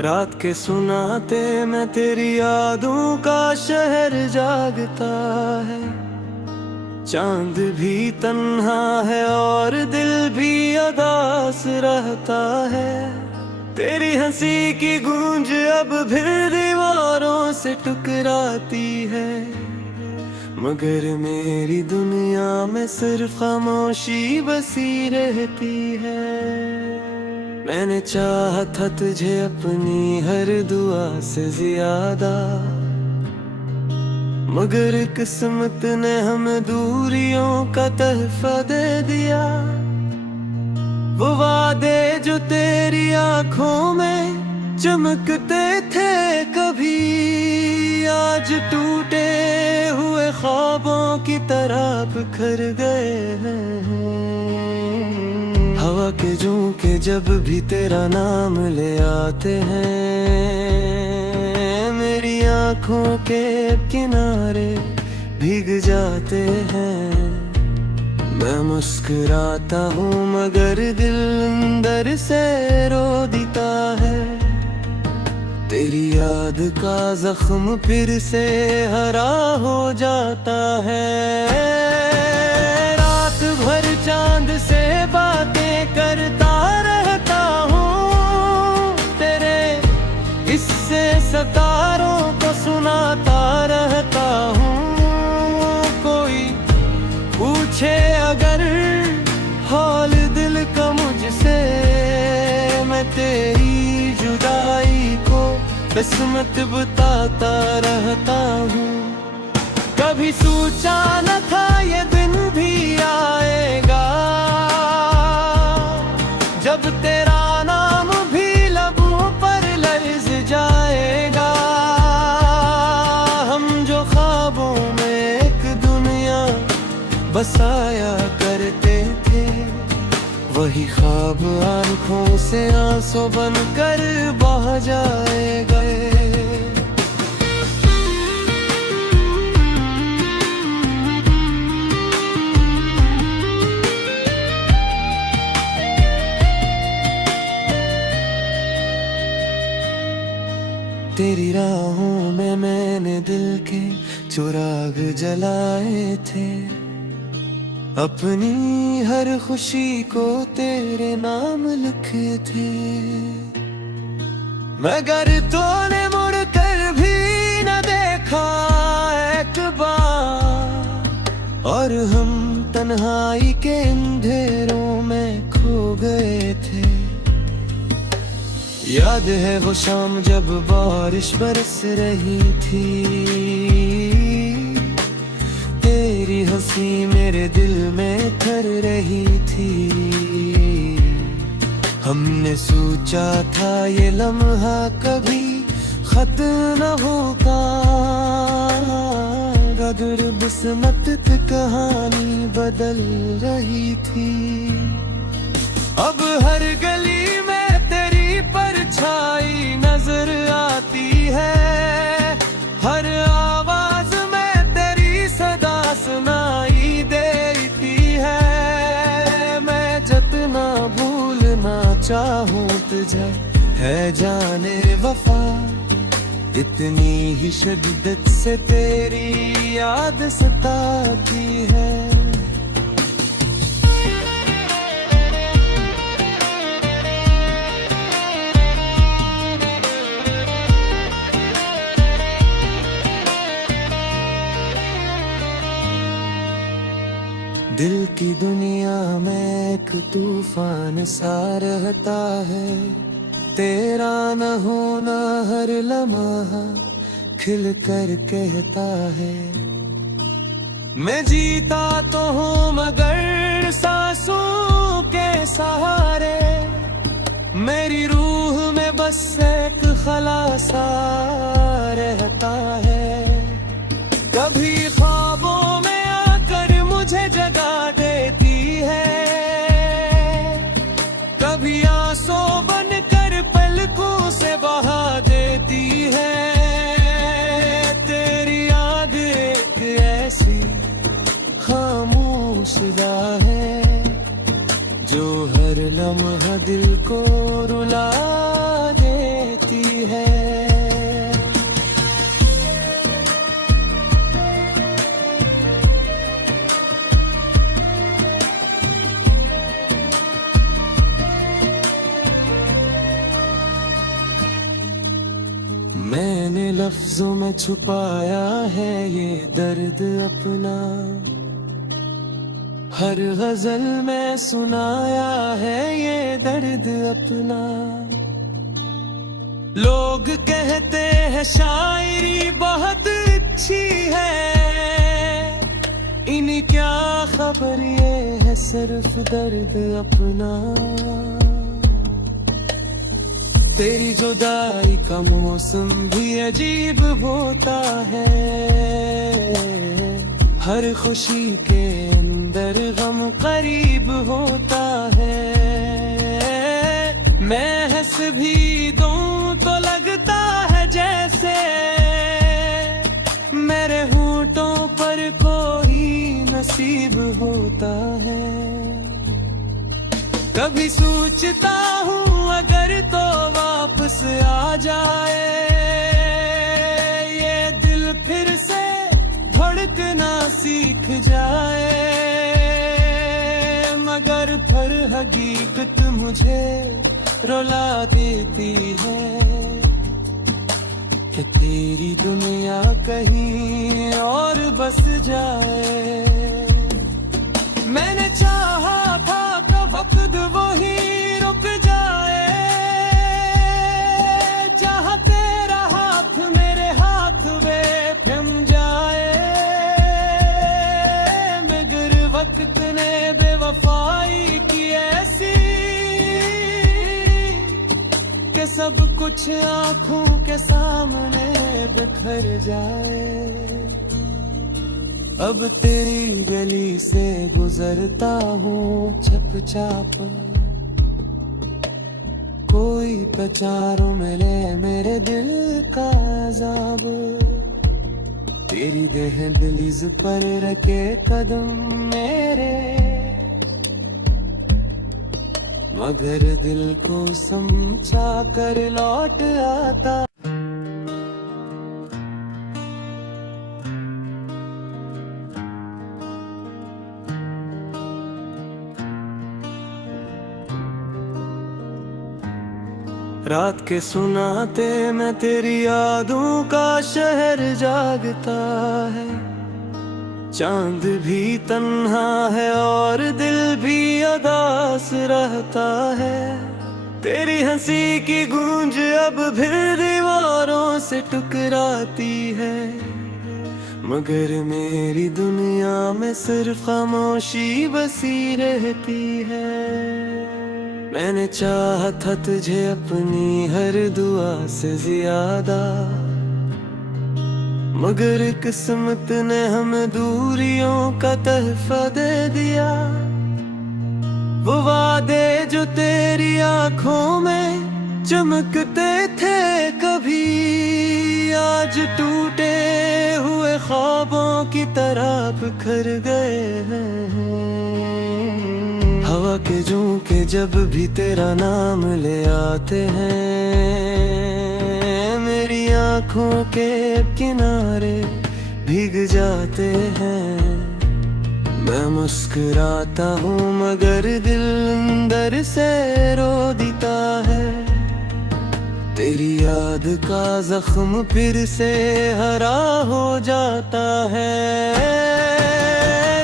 रात के सुनाते मैं तेरी यादों का शहर जागता है। चांद भी तन्हा है और दिल भी उदास रहता है। तेरी हंसी की गूंज अब भी दीवारों से टकराती है, मगर मेरी दुनिया में सिर्फ खामोशी बसी रहती है। मैंने चाहा था तुझे अपनी हर दुआ से ज्यादा, मगर किस्मत ने हमें दूरियों का तहफा दे दिया। वो वादे जो तेरी आंखों में चमकते थे कभी, आज टूटे हुए ख्वाबों की तरह बिखर गए हैं। हवा के झोंके जब भी तेरा नाम ले आते हैं, मेरी आंखों के किनारे भीग जाते हैं। मैं मुस्कुराता हूँ मगर दिल अंदर से रो देता है। तेरी याद का जख्म फिर से हरा हो जाता है। रात भर चांद से बातें करता रहता हूँ, तेरे इससे सितारों को सुनाता रहता हूँ। कोई पूछे अगर हाल दिल का मुझसे, मैं तेरी जुदाई को किस्मत बताता रहता हूँ। कभी सोचा न था ये दिन भी आएगा, जब तेरा नाम भी लबों पर लर्ज़ जाएगा। हम जो ख्वाबों में एक दुनिया बसाया करते थे, वही ख्वाब आंखों से आंसू बनकर बह जाएगा। तेरी राहों में मैंने दिल के चिराग जलाए थे, अपनी हर खुशी को तेरे नाम लिखे थे। मगर तूने मुड़ कर भी न देखा एक बार, और हम तन्हाई के अंधेरों में खो गए थे। याद है वो शाम जब बारिश बरस रही थी, तेरी हंसी मेरे दिल में ठहर रही थी। हमने सोचा था ये लम्हा कभी खत्म न होगा, अगर किस्मत की कहानी बदल रही थी। अब हर गली में तेरी परछाई नजर आती है, हर आवाज में तेरी सदा सुनाई देती है। मैं जितना भूलना चाहूँ तुझे है जाने वफा, इतनी ही शिद्दत से तेरी याद सताती है। दिल की दुनिया में एक तूफान सा रहता है, तेरा न होना हर लम्हा खिल कर कहता है। मैं जीता तो हूँ मगर सांसों के सहारे, मेरी रूह में बस एक खलासा रहता है। कभी ख्वाबों में आकर मुझे जगा देती है, कभी आंसू बनकर पलकों से बहा देती है। तेरी याद एक ऐसी खामोश राह है, जो हर लम्हा दिल को रुला देती मैंने लफ्जों में छुपाया है ये दर्द अपना, हर गजल में सुनाया है ये दर्द अपना। लोग कहते हैं शायरी बहुत अच्छी है, इन्हें क्या खबर ये है सिर्फ दर्द अपना। तेरी जुदाई का मौसम भी अजीब होता है, हर खुशी के अंदर गम करीब होता है। मैं हंस भी दूं तो लगता है जैसे मेरे होंठों पर कोई नसीब होता है। कभी सोचता हूँ अगर तो वापस आ जाए ये दिल, फिर से धड़कना सीख जाए, मगर फिर हकीकत मुझे रुला देती है कि तेरी दुनिया कहीं और बस जाए। मैंने चाहा था कि वक्त वही रुक जाए, जहाँ तेरा हाथ मेरे हाथ में थम जाए, मगर वक्त ने बेवफाई की ऐसी कि सब कुछ आंखों के सामने बिखर जाए। अब तेरी गली से गुजरता हूँ चुपचाप, कोई पचारों मिले मेरे दिल का अज़ाब। तेरी देह दहलीज पर रखे कदम मेरे, मगर दिल को समझा कर लौट आता। रात के सुनाते मैं तेरी यादों का शहर जागता है, चांद भी तन्हा है और दिल भी उदास रहता है। तेरी हंसी की गूंज अब फिर दीवारों से टकराती है, मगर मेरी दुनिया में सिर्फ खामोशी बसी रहती है। मैंने चाहा था तुझे अपनी हर दुआ से ज्यादा, मगर किस्मत ने हमें दूरियों का तहफा दे दिया। वो वादे जो तेरी आंखों में चमकते थे कभी, आज टूटे हुए ख्वाबों की तरह बिखर गए हैं। हवा के झोंके जब भी तेरा नाम ले आते हैं, मेरी आंखों के किनारे भीग जाते हैं। मैं मुस्कुराता हूँ मगर दिल अंदर से रो देता है। तेरी याद का जख्म फिर से हरा हो जाता है।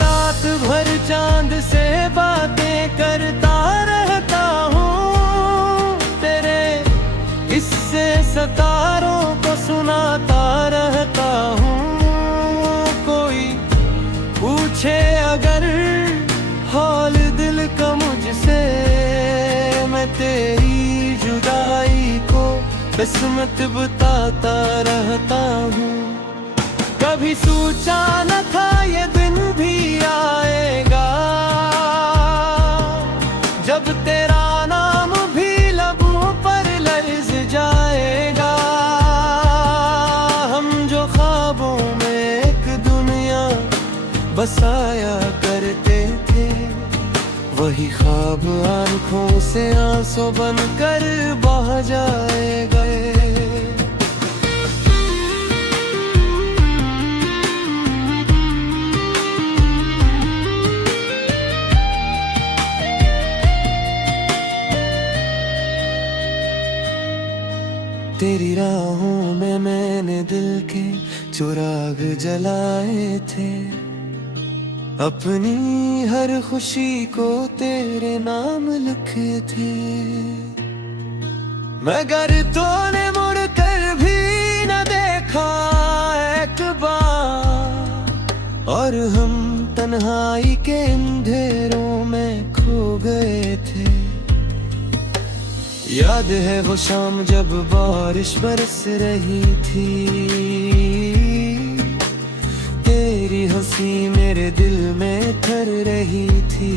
रात भर चांद से बातें करता रहता हूँ, तेरे इससे सितारों को सुनाता रहता हूँ। कोई पूछे अगर हाल दिल का मुझसे, मैं तेरी जुदाई को किस्मत बताता रहता हूँ। कभी सोचा न था ये दिन भी आएगा, जब तेरा नाम भी लबों पर लर्ज़ जाएगा। हम जो ख्वाबों में एक दुनिया बसाया करते थे, वही ख्वाब आंखों से आंसू बनकर बह जाएगा। तेरी राहों में मैं मैंने दिल के चिराग जलाए थे, अपनी हर खुशी को तेरे नाम लिखे थे। मगर तूने मुड़ कर भी न देखा एक बार, और हम तन्हाई के अंधेरों में खो गए थे। याद है वो शाम जब बारिश बरस रही थी, तेरी हंसी मेरे दिल में ठहर रही थी।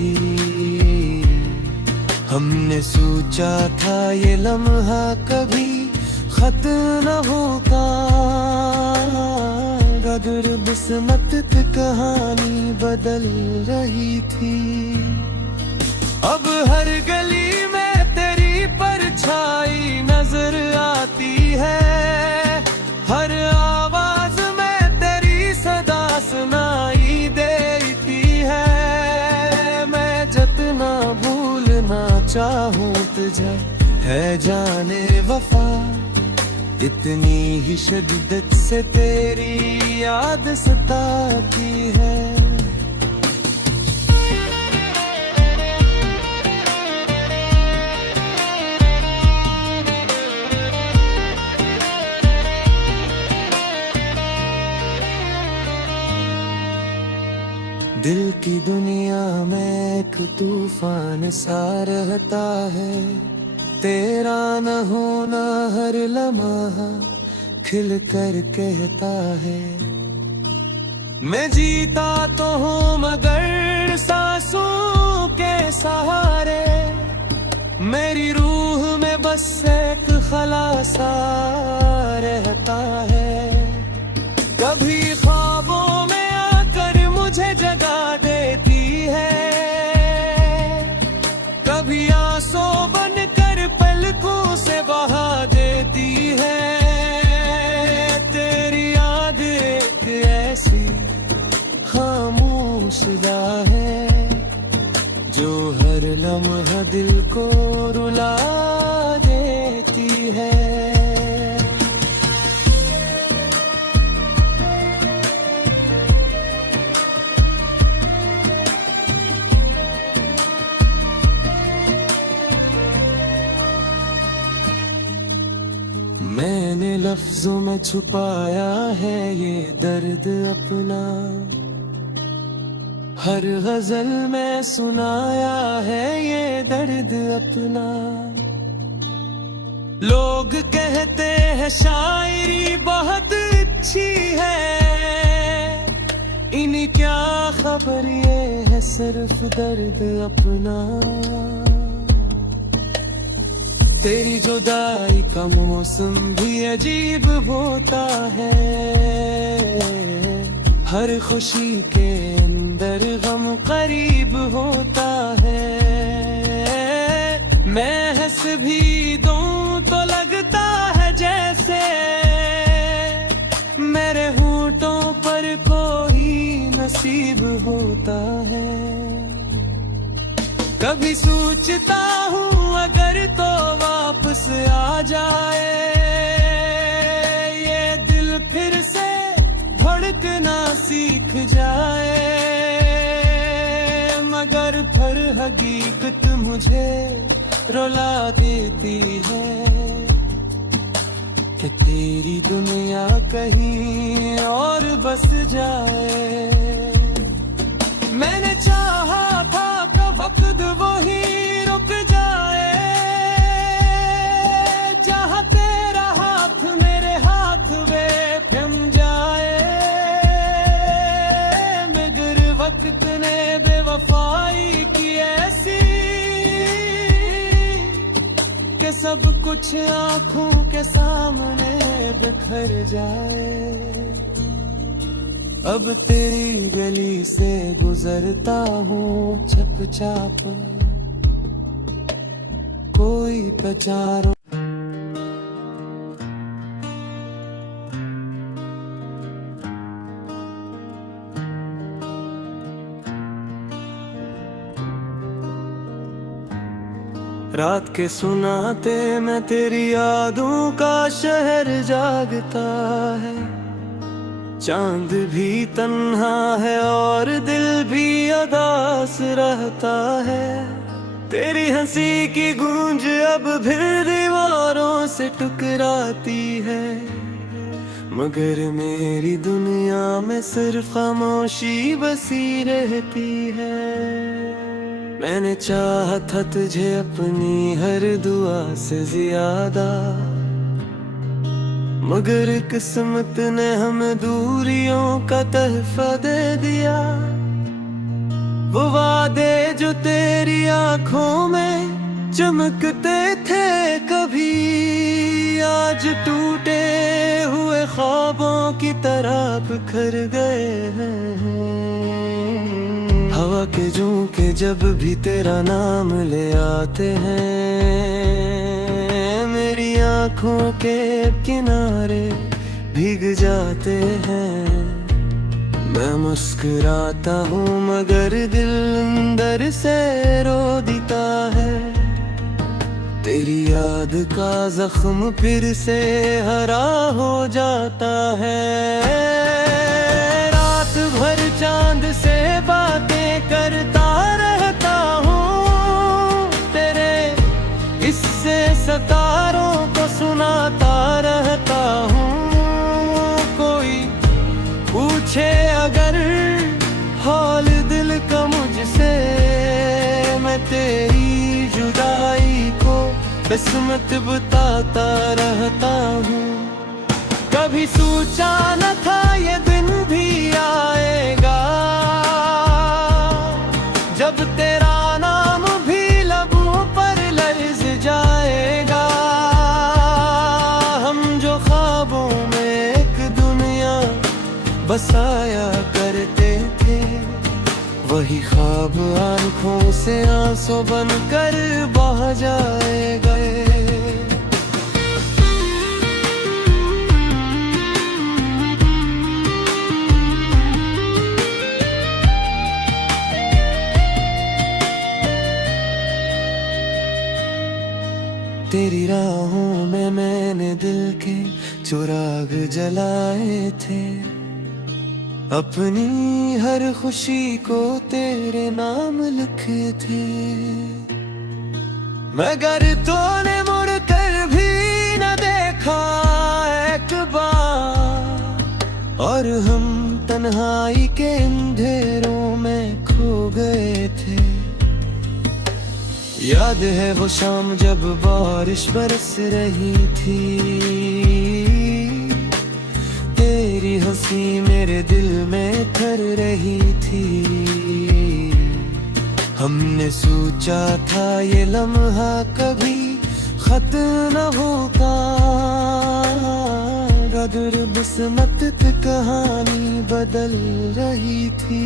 हमने सोचा था ये लम्हा कभी खत्म न होगा, अगर किस्मत की कहानी बदल रही थी। अब हर गली में तेरी परछाई नजर आती है, हर आवाज में तेरी सदा सुनाई देती है। मैं जितना भूलना चाहूं तुझे है जाने वफा, इतनी ही शिद्दत से तेरी याद सताती है। दिल की दुनिया में एक तूफान सा रहता है, तेरा न होना हर लम्हा खिल कर कहता है। मैं जीता तो हूँ मगर सांसों के सहारे, मेरी रूह में बस एक खलासा रहता है। कभी ख्वाबों में आकर मुझे जगा देती है, कभी आंसू बनकर पलकों से बहा देती है। तेरी याद एक ऐसी खामोश राह है, जो हर लम्हा दिल को रुला देती है। मैंने लफ्जों में छुपाया है ये दर्द अपना, हर गजल में सुनाया है ये दर्द अपना। लोग कहते हैं शायरी बहुत अच्छी है, इन्हें क्या खबर ये है सिर्फ दर्द अपना। तेरी जुदाई का मौसम भी अजीब होता है, हर खुशी के अंदर गम करीब होता है। मैं हंस भी दूं तो लगता है जैसे मेरे होंठों पर कोई नसीब होता है। कभी सोचता हूँ अगर तो वापस आ जाए, ये दिल फिर से धड़कना सीख जाए। मगर फिर हकीकत मुझे रुला देती है कि तेरी दुनिया कहीं और बस जाए। मैंने चाहा था कि वक्त वही रुक जाए, जहाँ तेरा हाथ मेरे हाथ में थम जाए। मगर वक्त ने बेवफाई की ऐसी कि सब कुछ आंखों के सामने बिखर जाए। अब तेरी गली से गुजरता हूँ चुपचाप, कोई पहचानो। रात के सुनाते मैं तेरी यादों का शहर जागता है। चांद भी तन्हा है और दिल भी उदास रहता है। तेरी हंसी की गूंज अब फिर दीवारों से टकराती है, मगर मेरी दुनिया में सिर्फ खामोशी बसी रहती है। मैंने चाहा था तुझे अपनी हर दुआ से ज्यादा, मगर किस्मत ने हमें दूरियों का तहफा दे दिया। वो वादे जो तेरी आंखों में चमकते थे कभी, आज टूटे हुए ख्वाबों की तरह बिखर गए हैं। हवा के झोंके जब भी तेरा नाम ले आते हैं, मेरी आंखों के किनारे भीग जाते हैं। मैं मुस्कुराता हूँ मगर दिल अंदर से रो देता है। तेरी याद का जख्म फिर से हरा हो जाता है। रात भर चांद से बातें करता रहता हूँ, तेरे इससे सितारों को सुनाता रहता हूँ। कोई पूछे अगर हाल दिल का मुझसे, मैं तेरी जुदाई को किस्मत बताता रहता हूँ। कभी सोचा न था ये दिन भी आएगा, जब तेरा नाम भी लबों पर लर्ज़ जाएगा। हम जो ख्वाबों में एक दुनिया बसाया करते थे, वही ख्वाब आंखों से आंसू बनकर बह जाएगा। तेरी राहों में मैंने दिल के चिराग जलाए थे, अपनी हर खुशी को तेरे नाम लिखे थे। मगर तूने मुड़ कर भी न देखा एक बार, और हम तन्हाई के अंधेरों में खो गए थे। याद है वो शाम जब बारिश बरस रही थी, तेरी हंसी मेरे दिल में कर रही थी। हमने सोचा था ये लम्हा कभी खत्म न होगा, अगर किस्मत की कहानी बदल रही थी।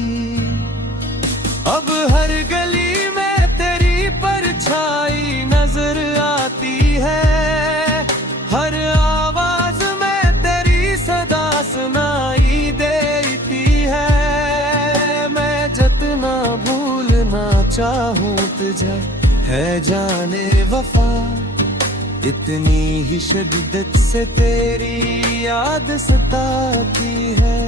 अब हर गली में तेरी परछाई नजर आती है, हर आवाज में तेरी सदा सुनाई देती है। मैं जितना भूलना चाहूं तुझे है जाने वफा, इतनी ही शिद्दत से तेरी याद सताती है।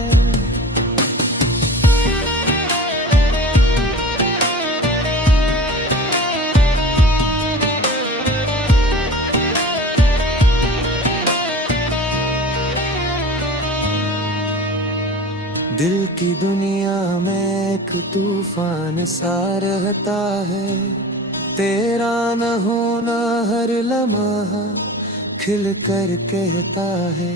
दिल की दुनिया में एक तूफान सा रहता है, तेरा न होना हर लम्हा खिल कर कहता है।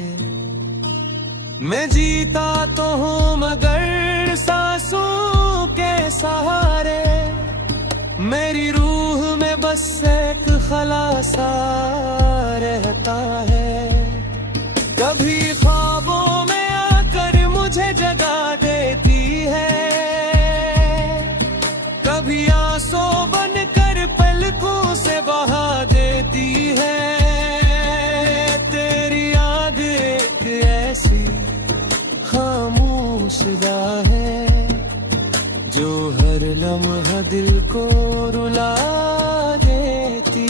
मैं जीता तो हूँ मगर सांसों के सहारे, मेरी रूह में बस एक खलासा रहता है। कभी ख्वाबों में आकर मुझे जगा देती है, कभी आंसू बनकर पलकों से बहा देती है। तेरी याद एक ऐसी खामोश राह है, जो हर लम्हा दिल को रुला देती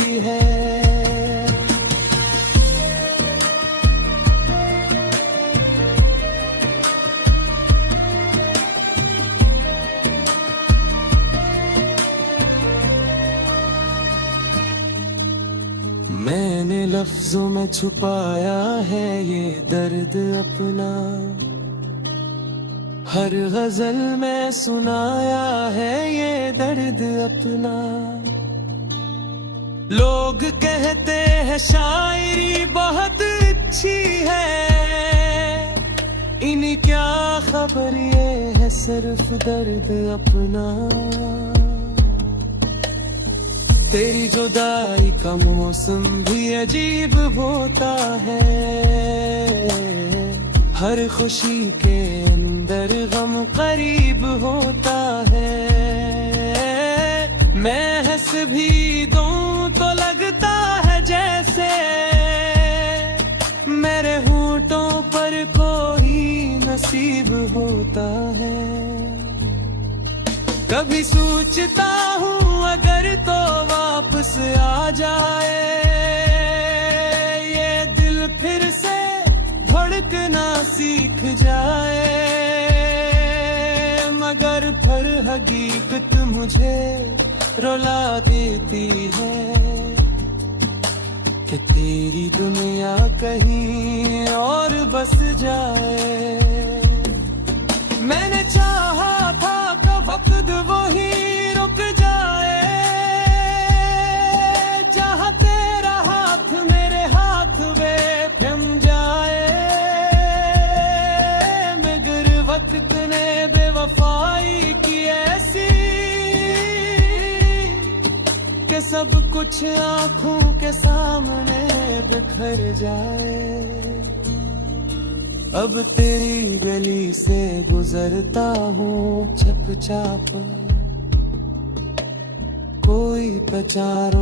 छुपाया है ये दर्द अपना, हर गजल में सुनाया है ये दर्द अपना। लोग कहते हैं शायरी बहुत अच्छी है, इन्हें क्या खबर ये है सिर्फ दर्द अपना। तेरी जुदाई का मौसम भी अजीब होता है, हर खुशी के अंदर गम करीब होता है। मैं हंस भी दूं तो लगता है जैसे मेरे होंठों पर कोई नसीब होता है। कभी सोचता हूँ अगर तो वापस आ जाए ये दिल, फिर से धड़कना सीख जाए, मगर फिर हकीकत मुझे रुला देती है कि तेरी दुनिया कहीं और बस जाए। मैंने चाहा था कि वक्त वही रुक जाए, जहाँ तेरा हाथ मेरे हाथ में थम जाए, मगर वक्त ने बेवफाई की ऐसी कि सब कुछ आंखों के सामने बिखर जाए। अब तेरी गली से गुजरता हूँ चुपचाप, कोई पहचानो